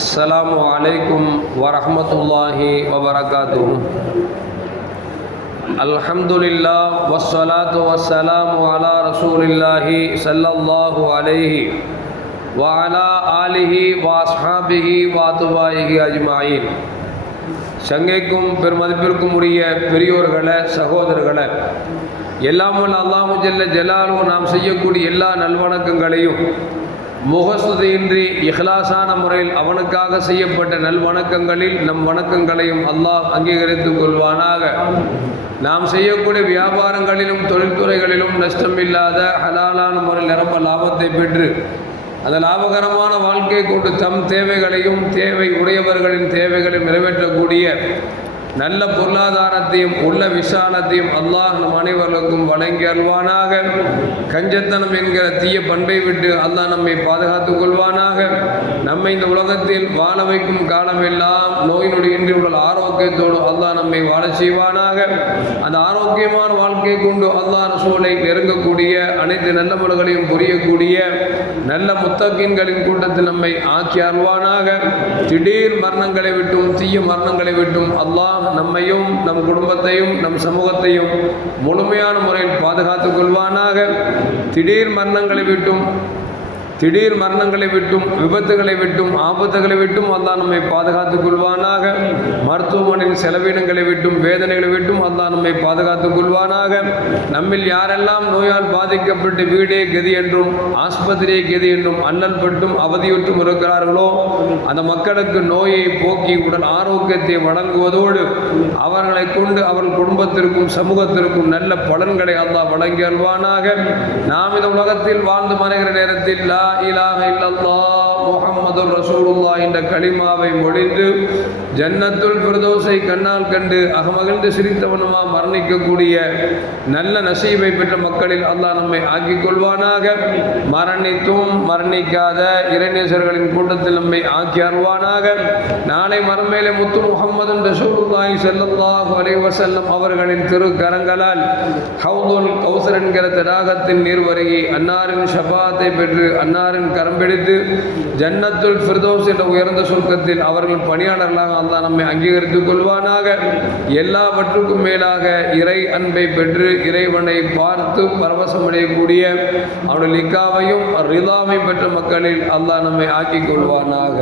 அஸ்லாம் வலைக்கும் வரமத்துல்லாஹி வபரகாத்து அல்ஹம்துலில்லா வஸ்ஸலாத்து வஸ்ஸலாம் அலா ரசூலில்லாஹி சல்லல்லாஹு அலைஹி வாலா ஆலிஹி வாஸ்ஹாபிஹி வாத்துபாயிஹி அஜ்மாயின் சங்கைக்கும் பெருமதிப்பிற்கும் உரிய பெரியோர்களை சகோதரர்களை எல்லாமும் அல்லாமு ஜெல்ல ஜலாலும் நாம் செய்யக்கூடிய எல்லா நல்வணக்கங்களையும் முகஸ்துதியின்றி இஹ்லாசான முறையில் அவனுக்காக செய்யப்பட்ட நல்வணக்கங்களில் நம் வணக்கங்களையும் அல்லாஹ் அங்கீகரித்துக் கொள்வானாக. நாம் செய்யக்கூடிய வியாபாரங்களிலும் தொழில்துறைகளிலும் நஷ்டமில்லாத ஹலாலான முறையில் நிரம்ப லாபத்தை பெற்று அந்த லாபகரமான வாழ்க்கை கொண்டு தம் தேவைகளையும் தேவை உடையவர்களின் தேவைகளையும் நிறைவேற்றக்கூடிய நல்ல பொருளாதாரத்தையும் உள்ள விசாலத்தையும் அல்லாஹ் நம் அனைவர்களுக்கும் வழங்கி அல்வானாக கஞ்சத்தனம் என்கிற தீய பண்பை விட்டு அல்லாஹ் நம்மை பாதுகாத்துக் கொள்வானாக. நம்மை இந்த உலகத்தில் வாழ வைக்கும் காலமெல்லாம் நோய் நோயினுடைய இன்றி உள்ள ஆரோக்கியத்தோடு அல்லாஹ் நம்மை வாழ செய்வானாக. அந்த ஆரோக்கியமான வாழ்க்கை கொண்டு அல்லாஹ் ரசூலை நெருங்கக்கூடிய அனைத்து நல்ல முறைகளையும் புரியக்கூடிய நல்ல முத்தகின்களின் கூட்டத்தில் நம்மை ஆக்கி அல்வானாக திடீர் மரணங்களை விட்டும் தீய மரணங்களை விட்டும் அல்லாஹ் நம்மையும் நம் குடும்பத்தையும் நம் சமூகத்தையும் முழுமையான முறையில் பாதுகாத்துக் கொள்வானாக. திடீர் மரணங்களை விட்டும் திடீர் மரணங்களை விட்டும் விபத்துகளை விட்டும் ஆபத்துகளை விட்டும் அல்லா நம்மை பாதுகாத்துக் கொள்வானாக. மருத்துவமனையின் செலவினங்களை விட்டும் வேதனைகளை விட்டும் அல்லா நம்மை பாதுகாத்துக் கொள்வானாக. நம்மில் யாரெல்லாம் நோயால் பாதிக்கப்பட்டு வீடே கதி என்றும் ஆஸ்பத்திரியை கதி என்றும் அல்லல் பட்டும் அவதியுற்றும் இருக்கிறார்களோ அந்த மக்களுக்கு நோயை போக்கி உடல் ஆரோக்கியத்தை வழங்குவதோடு அவர்களை கொண்டு அவர்கள் குடும்பத்திற்கும் சமூகத்திற்கும் நல்ல பலன்களை அல்லாஹ் வழங்கி அல்வானாக நாம் இந்த உலகத்தில் வாழ்ந்து மறைகிற நேரத்தில் லா إله إلا الله. முஹம்மது ரசூலுல்லா என்ற கலிமாவை மொழிந்து ஜன்னத்துல் பிரதோசை கண்ணால் கண்டு அகமகிழ்ந்து சிரித்தவனுமா மரணிக்கக்கூடிய நல்ல நசீவை பெற்ற மக்களில் அல்லாஹ் நம்மை ஆக்கிக் கொள்வானாக. மரணித்தும் மரணிக்காத இறைநேசர்களின் கூட்டத்தில் நம்மை ஆக்கி அருவானாக நாளை மரமேலே முத்து முகமது ரசூலுல்லாஹி செல்லல்லாஹு அலைவசல்லம் அவர்களின் திருக்கரங்களால் ஹவுதுல் கௌசர் என்கிற தடாகத்தின் நீர் வருகி அன்னாரின் ஷபாத்தை பெற்று அன்னாரின் கரம் பிடித்து ஜன்னத்துல் ஃபிர்தோஸ் என்ற உயர்ந்த சொர்க்கத்தில் அவர்கள் பணியாளர்களாக அல்லாஹ் நம்மை அங்கீகரித்துக் கொள்வானாக. எல்லாவற்றுக்கும் மேலாக இறை அன்பை பெற்று இறைவனை பார்த்து பரவசமடையக்கூடிய அவருடைய லிக்காவையும் ரிதாவை பெற்ற மக்களில் அல்லாஹ் நம்மை ஆக்கிக் கொள்வானாக.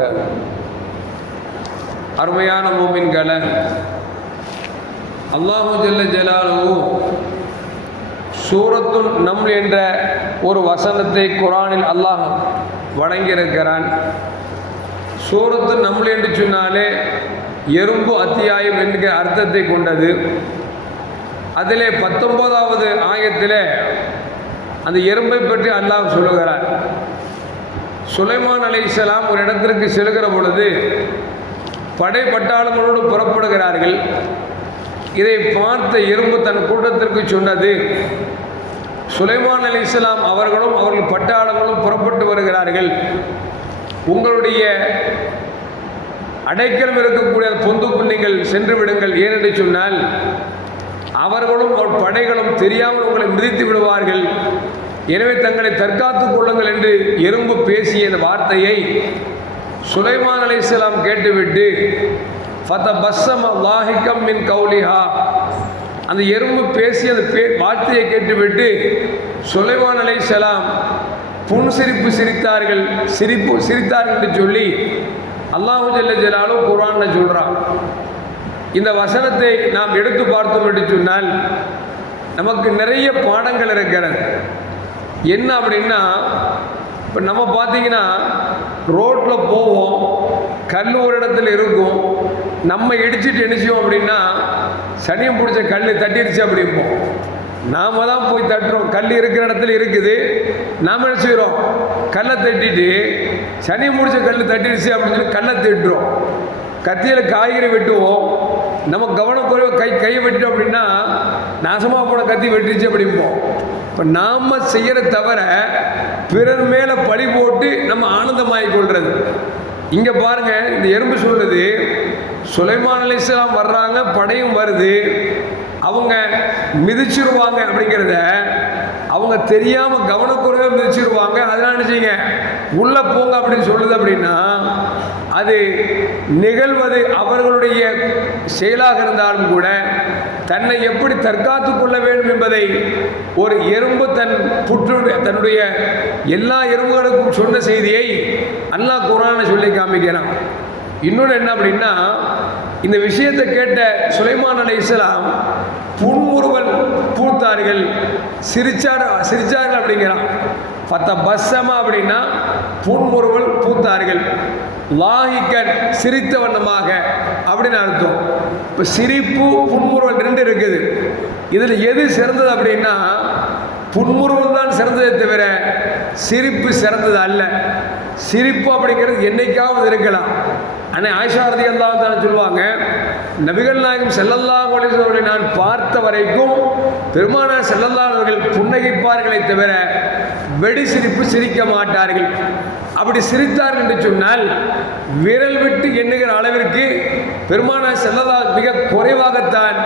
அருமையான மூமின்களை அல்லாஹு ஜல்ல ஜலாலு சூரத்துன் நம் என்ற ஒரு வசனத்தை குரானில் அல்லாஹ் வணங்கியிருக்கிறான். சூரத்து நம்ல் என்று சொன்னாலே எறும்பு அத்தியாயம் என்கிற அர்த்தத்தை கொண்டது. அதிலே பத்தொன்பதாவது ஆயத்திலே அந்த எறும்பை பற்றி அல்லாஹ் சொல்லுகிறார். சுலைமான் அலைஹிஸ்ஸலாம் ஒரு இடத்திற்கு செல்கிற பொழுது படை பட்டாளங்களோடு புறப்படுகிறார்கள். இதை பார்த்த எறும்பு தன் கூட்டத்திற்கு சொன்னது சுலைமான் அலி இஸ்லாம் அவர்களும் அவர்கள் பட்டாளங்களும் புறப்பட்டு வருகிறார்கள். உங்களுடைய அடைக்கலம் இருக்கக்கூடிய பொந்துக்குள் நீங்கள் சென்று விடுங்கள். ஏனென்று சொன்னால் அவர்களும் அவர் படைகளும் தெரியாமல் உங்களை மிதித்து விடுவார்கள். எனவே தங்களை தற்காத்துக் கொள்ளுங்கள் என்று எறும்பு பேசிய இந்த வார்த்தையை சுலைமான் அலி இஸ்லாம் கேட்டுவிட்டு ஃபத பஸ்ஸம் வாஹிக்கம் மின் கௌலிஹா. அந்த எறும்பு பேசி அந்த பே வார்த்தையை கேட்டுவிட்டு சுலைவான் அலை சலாம் புன்சிரிப்பு சிரித்தார்கள். சிரிப்பு சிரித்தார்கள் என்று சொல்லி அல்லாஹு ஜல்ல ஜலாலும் குரான்னு சொல்கிறான் இந்த வசனத்தை நாம் எடுத்து பார்த்தோம் என்று சொன்னால் நமக்கு நிறைய பாடங்கள் இருக்கிறது. என்ன அப்படின்னா இப்போ நம்ம பார்த்தீங்கன்னா ரோட்டில் போவோம் கல் ஒரு இடத்துல இருக்கும் நம்ம இடிச்சிட்டு எணிச்சோம் அப்படின்னா சனியம் பிடிச்ச கல் தட்டிடுச்சு அப்படிம்போம் நாம தான் போய் தட்டுறோம். கல் இருக்கிற இடத்துல இருக்குது. நாம் என்ன செய்கிறோம் கல்லை தட்டிட்டு சனியம் பிடிச்ச கல் தட்டிடுச்சு அப்படின்னு சொல்லி கல்லை தட்டுறோம். கத்தியில் காய்கறி வெட்டுவோம். நம்ம கவனக்குறைவு கை கையை வெட்டிட்டோம் அப்படின்னா நாசமாக போன கத்தி வெட்டிடுச்சு அப்படிம்போம் இப்போ நாம் செய்கிற தவிர பிறர் மேலே பழி போட்டு நம்ம ஆனந்தமாகி கொள்வது இங்கே பாருங்க இந்த எறும்பு சொல்லுது சுலைமான் அலிஸ்லாம் வர்றாங்க படையும் வருது. அவங்க மிதிச்சிருவாங்க அப்படிங்கிறத அவங்க தெரியாமல் கவனக்குறைவாக மிதிச்சிருவாங்க. அதனால என்ன உள்ளே போங்க அப்படின்னு சொல்லுது அப்படின்னா அது நிகழ்வது அவர்களுடைய செயலாக இருந்தாலும் கூட தன்னை எப்படி தற்காத்து கொள்ள வேண்டும் என்பதை ஒரு எறும்பு தன் புற்று தன்னுடைய எல்லா எறும்புகளுக்கும் சொன்ன செய்தியை அல்லாஹ் குரானை சொல்லி காமிக்கிறான். இன்னொன்று என்ன அப்படின்னா இந்த விஷயத்தை கேட்ட சுலைமான் அலை இஸ்லாம் புன்முறுவல் பூத்தார்கள் சிரிச்சார் சிரிச்சார்கள் அப்படிங்கிறான். பத்த பஸ்ஸமா அப்படின்னா புன்முறுவல் பூத்தார்கள். லாகிக்கன் சிரித்த வண்ணமாக அப்படின்னு அர்த்தம். இப்போ சிரிப்பு புன்முறுவல் ரெண்டு இருக்குது. இதில் எது சிறந்தது அப்படின்னா புன்முறுவல் தான் சிறந்ததே தவிர சிரிப்பு சிறந்தது அல்ல. சிரிப்பு அப்படிங்கிறது என்னைக்காவது இருக்கலாம். ஆனால் ஆயிஷாரதி ரதி தானே சொல்லுவாங்க நபிகள் நாயகம் செல்லல்லா அவர்களை நான் பார்த்த வரைக்கும் பெருமானார் செல்லல்லா அவர்கள் புன்னகைப்பார்களே தவிர வெடி சிரிப்பு சிரிக்க மாட்டார்கள். அப்படி சிரித்தார் என்று சொன்னால் விரல் விட்டு எண்ணுகிற அளவிற்கு பெருமானா செல்லல்லா மிக குறைவாகத்தான்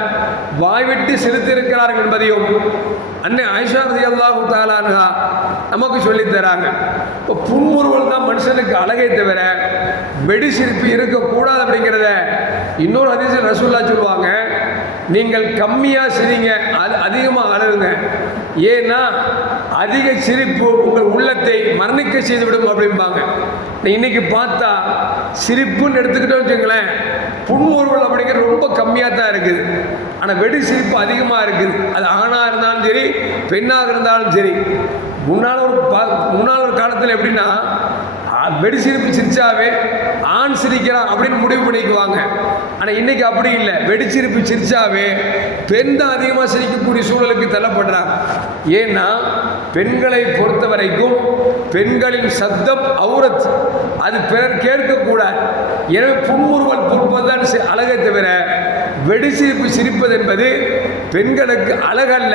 வாய்விட்டு சிரித்திருக்கிறார்கள் என்பதையும் அன்னை ஆயிஷா ரதி அல்லாஹு தாலான்ஹா நமக்கு சொல்லித் தராங்க. இப்போ புன்முறுவல் தான் மனுஷனுக்கு அழகை தவிர வெடி சிரிப்பு இருக்கக்கூடாது அப்படிங்கிறத இன்னொரு அதிசயம் ரசூல்லா சொல்லுவாங்க. நீங்கள் கம்மியாக சிரிங்க அது அதிகமாக அழகுங்க ஏன்னா அதிக சிரிப்பு உங்கள் உள்ளத்தை மரணிக்க செய்துவிடும் அப்படிம்பாங்க. இன்னைக்கு பார்த்தா சிரிப்புன்னு எடுத்துக்கிட்டோம் வச்சுங்களேன் புன்முறுவல் அப்படிங்கிறது ரொம்ப கம்மியாக தான் இருக்குது. ஆனால் வெடி சிரிப்பு அதிகமாக இருக்குது. அது ஆணாக இருந்தாலும் சரி பெண்ணாக இருந்தாலும் சரி. முன்னால் ஒரு பா முன்னால் ஒரு காலத்தில் எப்படின்னா வெடிச்சிருப்பு வெடி சிரிப்பு சிரிச்சாவே ஆண் சிரிக்கிறான் அப்படின்னு முடிவு பண்ணிக்குவாங்க. ஆனால் இன்னைக்கு அப்படி இல்லை. வெடி சிரிப்பு சிரிச்சாவே பெண் தான் அதிகமாக சிரிக்கக்கூடிய சூழலுக்கு தள்ளப்படுறாங்க ஏன்னா பெண்களை பொறுத்த வரைக்கும் பெண்களின் சத்தம் அவுரத் அது பிறர் கேட்கக்கூடாது. எனவே புன்முறுவல் பொறுப்பதுதான் அழகை தவிர வெடி சிரிப்பு சிரிப்பது என்பது பெண்களுக்கு அழகல்ல.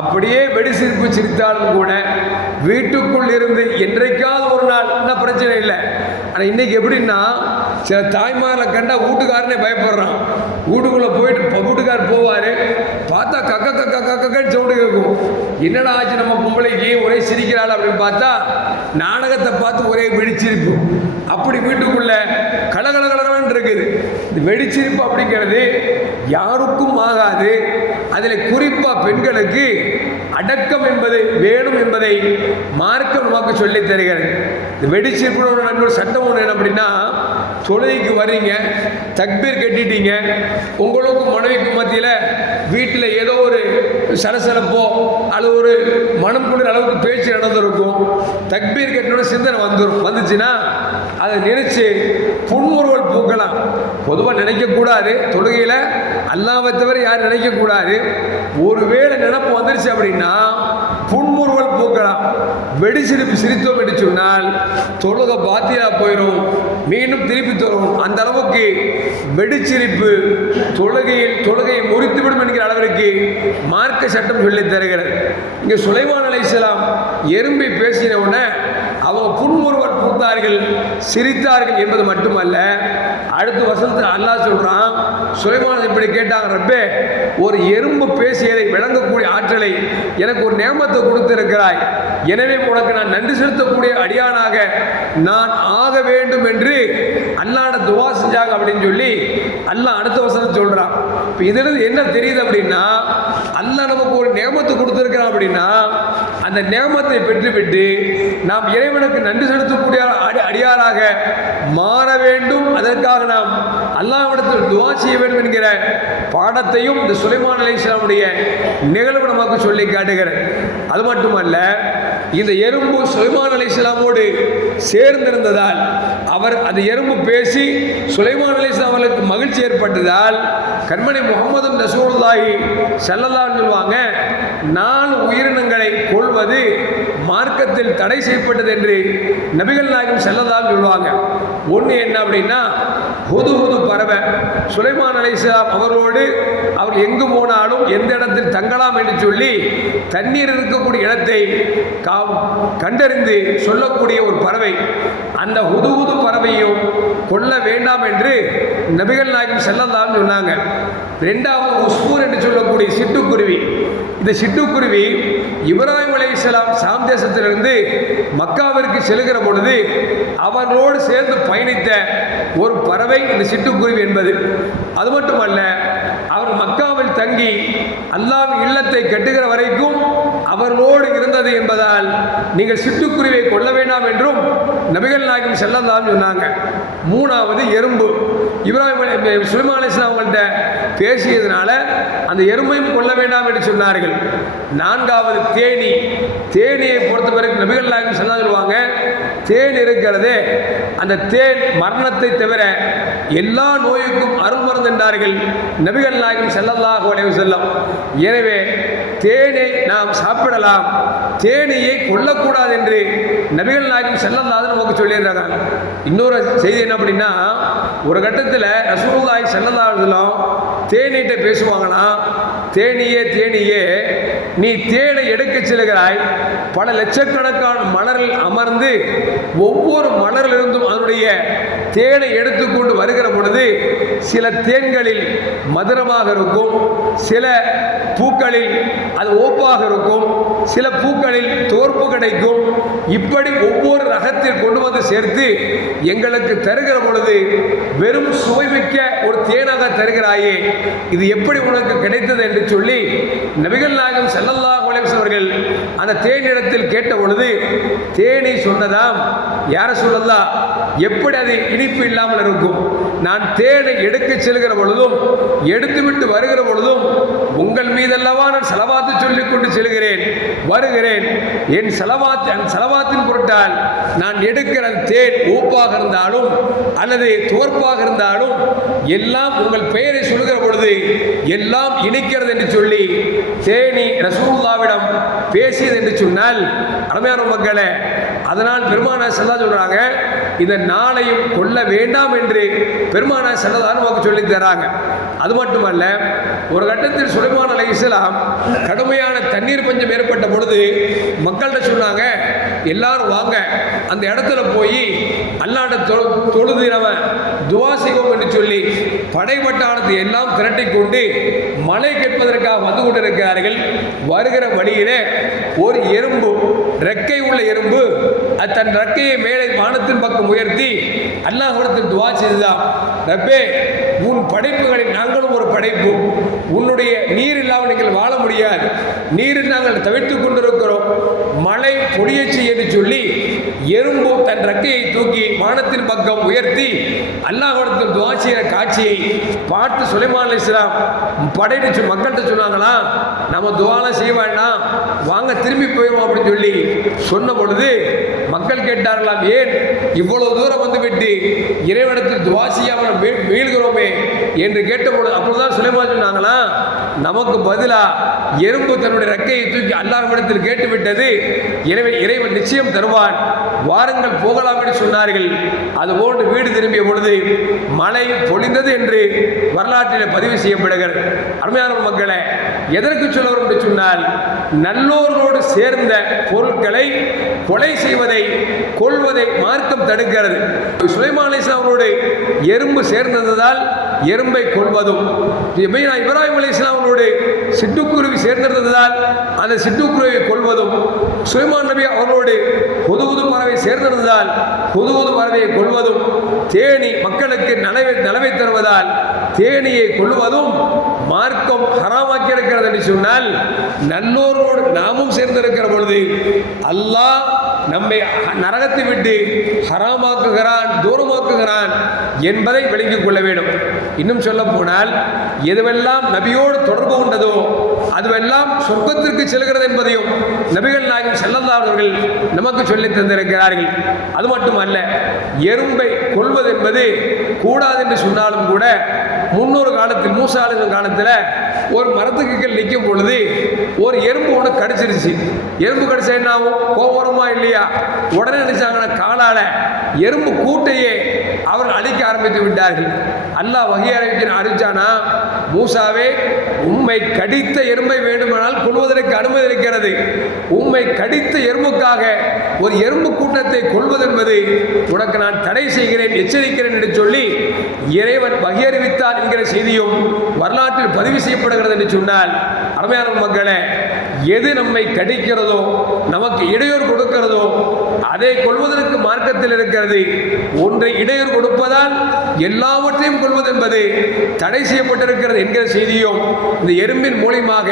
அப்படியே வெடி சிரிப்பு சிரித்தாலும் கூட வீட்டுக்குள் இருந்து என்றைக்காவது ஒரு நாள் என்ன பிரச்சனை இல்லை. ஆனால் இன்னைக்கு எப்படின்னா சில தாய்மார்களை கண்டா வீட்டுக்காரனே பயப்படுறான். வீட்டுக்குள்ளே போயிட்டு இப்போ போவார். பார்த்தா கக்க கக்க கக்கன்னு சவுண்டு கேட்கும். என்னடா ஆச்சு நம்ம பொம்பளைக்கு? ஒரே சிரிக்கிறாள் அப்படின்னு பார்த்தா நாடகத்தை பார்த்து ஒரே வெடிச்சிருக்கும் அப்படி வீட்டுக்குள்ளே கலகல கலகலன்னு இருக்குது. இந்த வெடிச்சிருப்பு அப்படிங்கிறது யாருக்கும் ஆகாது. அதில் குறிப்பாக பெண்களுக்கு அடக்கம் என்பது வேணும் என்பதை மார்க்கம் நமக்கு சொல்லி தருகிறது. இந்த வெடிச்சிருப்போட இன்னொரு சட்டம் ஒன்று என்ன அப்படின்னா தொழுகைக்கு வர்றீங்க தக்பீர் கட்டிட்டீங்க உங்களுக்கும் மனைவிக்கும் மத்தியில் வீட்டில் ஏதோ ஒரு சலசலப்போ அல்லது ஒரு மனம் கொடுற அளவுக்கு பேச்சு நடந்திருக்கும். தக்பீர் கட்டினோட சிந்தனை வந்துடும் வந்துச்சுன்னா அதை நினைச்சு புன்முறுவல் பூக்கலாம். பொதுவாக நினைக்கக்கூடாது. தொழுகையில் அல்லாவை தவிர யாரும் நினைக்கக்கூடாது. ஒருவேளை நினப்பு வந்துருச்சு அப்படின்னா புன்முறுவல் பூக்கலாம். வெடி சிரிப்பு சிரித்தோம் என்று சொன்னால் தொழுகை பாத்தியா போயிடும் மீண்டும் திருப்பி தரும் அந்த அளவுக்கு வெடிச்சிரிப்பு தொழுகையில் தொழுகையை முறித்துவிடும் என்கிற அளவிற்கு மார்க்க சட்டம் சொல்லி தருகிறது. இங்கே சுலைமான் அலைஹிஸ்ஸலாம் எறும்பை பேசின உடனே அவங்க புன்முறுவல் பூத்தார்கள் சிரித்தார்கள் என்பது மட்டுமல்ல அடுத்த வசனத்தில் அல்லாஹ் சொல்றான் சுலைமான் இப்படி கேட்டாங்க ரப்பே ஒரு எறும்பு பேசியதை விளங்கக்கூடிய ஆற்றலை எனக்கு ஒரு நேமத்தை கொடுத்திருக்கிறாய். எனவே உனக்கு நான் நன்றி செலுத்தக்கூடிய அடியானாக நான் ஆக வேண்டும் என்று அல்லாட துவா செஞ்சாங்க அப்படின்னு சொல்லி அல்லாஹ் அடுத்த வசனம் சொல்றான். இப்போ இதிலிருந்து என்ன தெரியுது அப்படின்னா அல்ல நமக்கு ஒரு நேமத்தை கொடுத்துருக்கிறான் அப்படின்னா அந்த நேமத்தை பெற்றுவிட்டு நாம் இறைவனுக்கு நன்றி செலுத்தக்கூடிய அடி- அடியாராக மாற வேண்டும். அதற்காக நாம் அல்லாவிடத்தில் துவா செய்ய வேண்டும் என்கிற பாடத்தையும் இந்த சுலைமான் அலைஹிஸ்ஸலாமுடைய நிகழ்வு நமக்கு சொல்லி காட்டுகிறேன் அது மட்டுமல்ல இந்த எறும்பு சுலைமான் அலைஹிஸ்ஸலாமோடு சேர்ந்திருந்ததால் அவர் அந்த எறும்பு பேசி சுலைமான் அலைஹிஸ்ஸலாம் அவர்களுக்கு மகிழ்ச்சி ஏற்பட்டதால் கண்மணி முகமது ரசூலுல்லாஹி செல்லலான்னு சொல்லுவாங்க நாலு உயிரினங்களை கொள்வது மார்க்கத்தில் தடை செய்யப்பட்டது என்று நபிகள் நாயகம் ஸல்லல்லாஹு சொல்லுவாங்க. ஒன்று என்ன அப்படின்னா ஹுது ஹுது பறவை. சுலைமான் அலைசலாம் அவர்களோடு அவர் எங்கு போனாலும் எந்த இடத்தில் தங்கலாம் என்று சொல்லி தண்ணீர் இருக்கக்கூடிய இடத்தை கா கண்டறிந்து சொல்லக்கூடிய ஒரு பறவை. அந்த ஹுது ஹுது பறவையும் கொல்ல வேண்டாம் என்று நபிகள் நாயகம் செல்லலாம் சொன்னாங்க. ரெண்டாவது உஸ்பூர் என்று சொல்லக்கூடிய சிட்டுக்குருவி. இந்த சிட்டுக்குருவி இப்ராஹிம் அலைஹிஸ்ஸலாம் சாம் தேசத்திலிருந்து மக்காவிற்கு செல்கிற பொழுது அவர்களோடு சேர்ந்து பயணித்த ஒரு பறவை இந்த சிட்டுக்குருவி என்பது. அது மட்டுமல்ல அவர் மக்காவில் தங்கி அல்லாவின் இல்லத்தை கட்டுகிற வரைக்கும் அவர்களோடு இருந்தது என்பதால் நீங்கள் சிட்டுக்குருவியை கொள்ள வேண்டாம் என்றும் நபிகள் நாயகம் செல்லலாம் சொன்னாங்க. மூணாவது எறும்பு. இப்ராஹிம் அலி- அலிஸ்லாம் அவங்கள்ட்ட பேசியதுனால அந்த எறும்பையும் கொள்ள வேண்டாம் என்று சொன்னார்கள். நான்காவது தேனி. தேனியை பொறுத்த பிறகு நபிகள் நாயகம் சொன்னா சொல்லுவாங்க தேன் இருக்கிறதே அந்த தேன் மரணத்தை தவிர எல்லா நோய்க்கும் அருள் மருந்து என்றார்கள் நபிகள் நாயகம் செல்லல்லாஹு அலைஹி செல்லம் எனவே தேனை நாம் சாப்பிடலாம் தேனையை கொல்லக்கூடாது என்று நபிகள் நாயகம் செல்லல்லாது நமக்கு சொல்லியிருக்காங்க இன்னொரு செய்தி என்ன அப்படின்னா ஒரு கட்டத்தில் ரசூல்லாய் ஸல்லல்லாஹு அலைஹி தேனீட்ட பேசுவாங்கன்னா தேனியே தேனியே நீ தேனை எடுக்க செல்கிறாய். பல லட்சக்கணக்கான மலரில் அமர்ந்து ஒவ்வொரு மலரிலிருந்தும் அதனுடைய தேனை எடுத்துக்கொண்டு வருகிற பொழுது சில தேன்களில் மதுரமாக இருக்கும் சில பூக்களில் அது ஓப்பாக இருக்கும் சில பூக்களில் தோற்பு கிடைக்கும். இப்படி ஒவ்வொரு ரகத்தில் கொண்டு வந்து சேர்த்து எங்களுக்கு தருகிற பொழுது வெறும் சுவை மிக்க ஒரு தேனாக தருகிறாயே. இது எப்படி உனக்கு கிடைத்தது என்று சொல்லி நபிகள் நாயகம் செல்லல்லா அலைஹி அவர்கள் அந்த தேனிடத்தில் கேட்ட பொழுது தேனி சொன்னதாம். யார சொல்லலாம் எப்படி அது இனிப்பு இல்லாமல் இருக்கும்? நான் தேனை எடுக்க செல்கிற பொழுதும் எடுத்துவிட்டு வருகிற பொழுதும் உங்கள் மீதல்லவா நான் செலவாத்து சொல்லிக் கொண்டு செல்கிறேன் வருகிறேன். என் செலவாத்து அந்த செலவாத்தின் பொருட்டால் நான் எடுக்கிற தேன் ஊப்பாக இருந்தாலும் அல்லது தோற்பாக இருந்தாலும் எல்லாம் உங்கள் பெயரை சொல்கிற பொழுது எல்லாம் இணைக்கிறது என்று சொல்லி தேனி ரசூல்லாவிடம் பேசியது என்று சொன்னால் அருமையான மக்களை அதனால் பெருமானா செல்லா சொல்கிறாங்க இந்த நாளையும் கொல்ல வேண்டாம் என்று பெருமானா செல்லதான் நமக்கு சொல்லி தராங்க. அது மட்டுமல்ல ஒரு கட்டத்தில் சுலைமான் அலை இஸ்லாம் கடுமையான தண்ணீர் பஞ்சம் ஏற்பட்ட பொழுது மக்கள்கிட்ட சொன்னாங்க எல்லாரும் வாங்க அந்த இடத்துல போய் அல்லாண்ட தொழு தொழுது நம்ம துவா செய்வோம் என்று சொல்லி படைப்பட்டானத்தை எல்லாம் திரட்டி கொண்டு மழை கேட்பதற்காக வந்து கொண்டிருக்கிறார்கள். வருகிற வழியிலே ஒரு எறும்பு ரெக்கை உள்ள எறும்பு அது தன் ரெக்கையை மேலே வானத்தின் பக்கம் உயர்த்தி அல்லாஹ்விடத்தில் துவா செய்துதான். ரப்பே உன் படைப்புகளை நாங்களும் ஒரு படைப்பு. உன்னுடைய நீர் இல்லாமல் நீங்கள் வாழ முடியாது. நீரில் நாங்கள் தவிர்த்து கொண்டிருக்கிறோம். மழை பொடியச்சு என்று சொல்லி எறும்பு தன் ரெக்கையை தூக்கி வானத்தின் பக்கம் உயர்த்தி அல்லாஹ்விடத்தில் துவா செய்கிற காட்சியை பார்த்து சுலைமான் இஸ்லாம் படையிட்டு மக்கள்கிட்ட சொன்னாங்களா? நம்ம துவாலாம் செய்ய வேண்டாம். வாங்க திரும்பி போயிடுவோம் அப்படின்னு சொல்லி சொன்ன பொழுது மக்கள் கேட்டார்களாம் ஏன் இவ்வளவு தூரம் வந்து விட்டு இறைவனத்தில் துவா மீள்கிறோமே? என்று கேட்டபொழுது அப்பொழுதுதான் சுலைமான் சொன்னாங்களா நமக்கு பதிலாக எறும்பு தன்னுடைய ரெக்கையை தூக்கி அல்லாஹ்விடத்தில் கேட்டுவிட்டது. இறைவன் இறைவன் நிச்சயம் தருவான். வாருங்கள் போகலாம் என்று சொன்னார்கள். அதுபோன்று வீடு திரும்பிய பொழுது மழை பொழிந்தது என்று வரலாற்றில் பதிவு செய்யப்படுகிறது. அருமையான மக்களை எதற்கு சொல்ல வரும் என்று சொன்னால் நல்லோர்களோடு சேர்ந்த பொருட்களை கொலை செய்வதை கொள்வதை மார்க்கம் தடுக்கிறது. சுலைமான் அவர்களோடு எறும்பு சேர்ந்ததால் எறும்பை கொள்வதும் இப்ராஹிம் அலி சிட்டுக்குருவி சேர்ந்திருந்ததால் அந்த சிட்டுக்குருவியை கொள்வதும் சுலைமான் நபி அவர்களோடு பொது பொது பறவை சேர்ந்திருந்ததால் பொது பொது பறவையை கொள்வதும் தேனி மக்களுக்கு நலவை நலவை தருவதால் தேனியை கொள்வதும் மார்க்கம் ஹராமாக்கி இருக்கிறது என்று சொன்னால் நல்லோரோடு நாமும் சேர்ந்திருக்கிற பொழுது அல்லாஹ் நம்மை நரகத்தை விட்டு ஹராமாக்குகிறான் தூரமாக்குகிறான் என்பதை விளங்கிக் கொள்ள வேண்டும். இன்னும் சொல்ல போனால் எதுவெல்லாம் நபியோடு தொடர்பு கொண்டதோ அதுவெல்லாம் சொர்க்கத்திற்கு செல்கிறது என்பதையும் நபிகள் நாயகம் செல்லந்தார்கள் நமக்கு சொல்லி தந்திருக்கிறார்கள். அது மட்டுமல்ல எறும்பை கொள்வது என்பது கூடாது என்று சொன்னாலும் கூட முன்னொரு காலத்தில் மூசாலின் காலத்தில் ஒரு மரத்துக்கு கீழ் நிற்கும் பொழுது ஒரு எறும்பு ஒன்று கடிச்சிருச்சு. எறும்பு கடிச்சா என்ன ஆகும்? கோபுரமா இல்லையா? உடனே நினைச்சாங்கன்னா காலால எறும்பு கூட்டையே அவர்கள் அழிக்க ஆரம்பித்து விட்டார்கள். அல்லாஹ் வகை அறிவிச்சு அறிவிச்சானா மூசாவே உம்மை கடித்த எறும்பை வேண்டுமானால் கொள்வதற்கு அனுமதி இருக்கிறது. உம்மை கடித்த எறும்புக்காக ஒரு எறும்பு கூட்டத்தை கொள்வதென்பது உனக்கு நான் தடை செய்கிறேன் எச்சரிக்கிறேன் என்று சொல்லி இறைவன் வகையறிவித்தார் என்கிற செய்தியும் வரலாற்றில் பதிவு செய்யப்படுகிறது என்று சொன்னால் அருமையான மக்களே எது நம்மை கடிக்கிறதோ நமக்கு இடையூறு கொடுக்கிறதோ அதை கொள்வதற்கு மார்க்கத்தில் இருக்கிறது. ஒன்றை இடையூறு கொடுப்பதால் எல்லாவற்றையும் கொள்வது என்பது தடை செய்யப்பட்டிருக்கிறது என்கிற செய்தியும் இந்த எறும்பின் மூலியமாக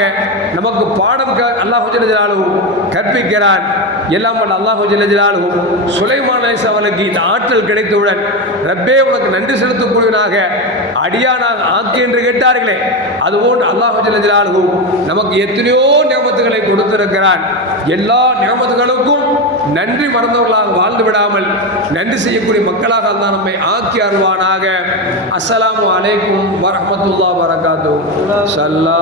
நமக்கு பாடம் க- அல்லாஹ் ஜல்லாலும் கற்பிக்கிறான். எல்லாம் வல்ல அல்லாஹ் ஜலாலும் சுலைமான் அலிஸ் அவனுக்கு இந்த ஆற்றல் கிடைத்தவுடன் ரப்பே உனக்கு நன்றி செலுத்தக்கூடியவனாக அடியானாக ஆக்கு என்று கேட்டார்களே. அதுபோன்று அல்லாஹ் ஜலாலும் நமக்கு எத்தனையோ நியமத்துகளை கொடுத்திருக்கிறான். எல்லா நியமத்துகளுக்கும் நன்றி மறந்தவர்களாக வாழ்ந்து விடாமல் நன்றி செய்யக்கூடிய மக்களாக தான் நம்மை ஆக்கி அருள்வானாக. அஸ்லாம் அலைக்கும் வரமத்துல்லா வரகாத்து சல்லா